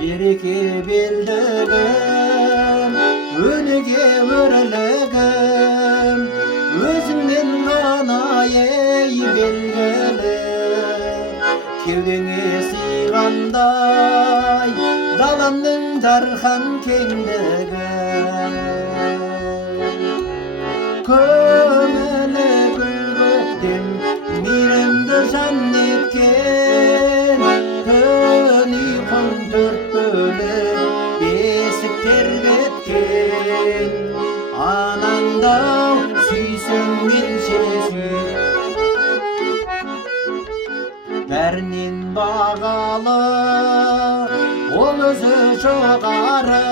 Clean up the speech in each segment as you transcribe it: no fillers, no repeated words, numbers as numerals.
береке белдігім, өнеге өрлігім, өзіңнен ғана ей белгілі. Кеудеңе сыйғандай даламның дархан кеңдігі, көңілі гүл көктем мейірімді жан еткен, түн ұйқың төрт бөліп бесік тербеткен. Анаңды сүйсең менше сүй, бәрінен бағалы ол өзі жоғары,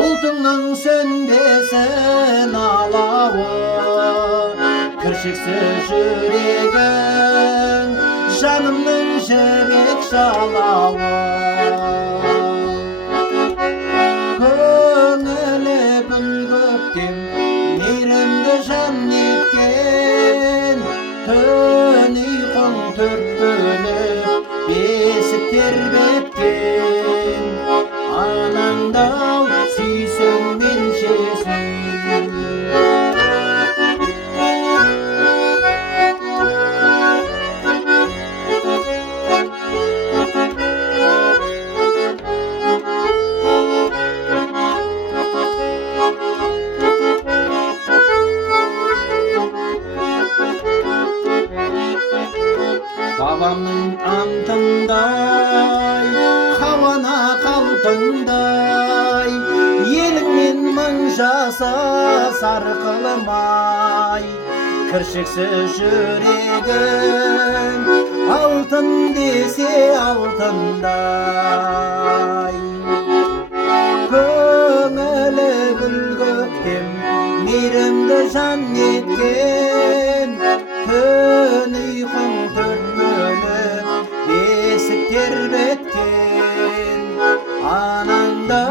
ұлтыңның сөнбесін алауы, кіршіксіз жүрегің жанымның жібек жалауы. Көңілі гүл көктем мейірімді жан еткен, түн ұйқың төрт бөліп бесік тербеткен. Анаңды сүйсең менше сүй. Бабамның антындай, хауана қалпыңдай, еліңмен мың жасы сарқылмай, кіршіксіз жүрегің алтын десе алтындай. Көңілі гүл көктем мейірімді жан еткен, түн ұйқың төрт бөліп бесік тербеткен. Анаңды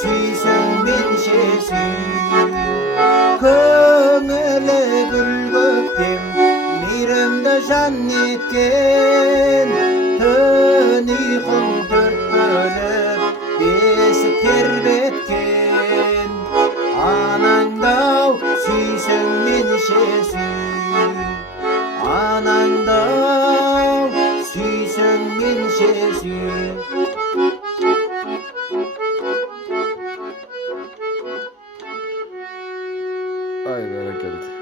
сүйсең менше сүй, көңілі гүл көктем мейірімді жан еткен, түн ұйқың төрт бөліп бесік тербеткен. Анаңды сүйсең менше сүй, анаңды сүйсең менше сүй. Ay, barakallah.